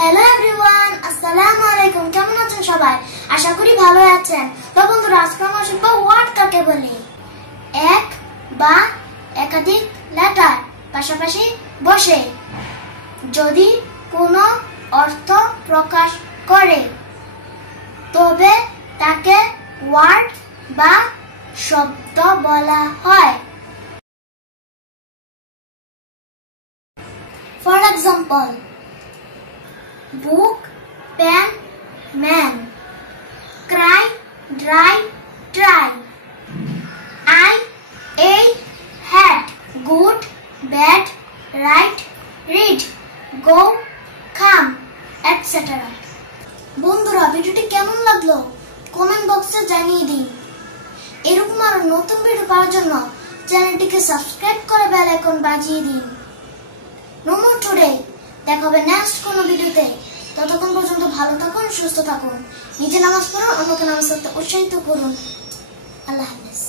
Hello everyone, আসসালামু আলাইকুম। কেমন আছেন সবাই? আশা করি ভালো আছেন। তো বন্ধুরা, আজকে আমরা শিখব ওয়ার্ড কাকে বলে। এক বা একাধিক লেটার পাশাপাশি বসে যদি কোনো অর্থ প্রকাশ করে তবে তাকে ওয়ার্ড বা শব্দ বলা হয়। For example, book, pen, man, cry, dry, try, eye, a, hat, good, bad, right, read, go, come, etc. বন্ধুরা, ভিডিওটি কেমন লাগলো কমেন্ট বক্সে জানিয়ে দিন। এরকম আরো নতুন ভিডিও পাওয়ার জন্য চ্যানেলটিকে সাবস্ক্রাইব করে বেল আইকন বাজিয়ে দিন। নো মোর টুডে, দেখা হবে নেক্সট কোনো ভিডিওতে। ততক্ষণ পর্যন্ত ভালো থাকুন, সুস্থ থাকুন, নিজে নামাজ পড়ুন, অন্যকে নামাজ পড়তে উৎসাহিত করুন। আল্লাহ হাফেজ।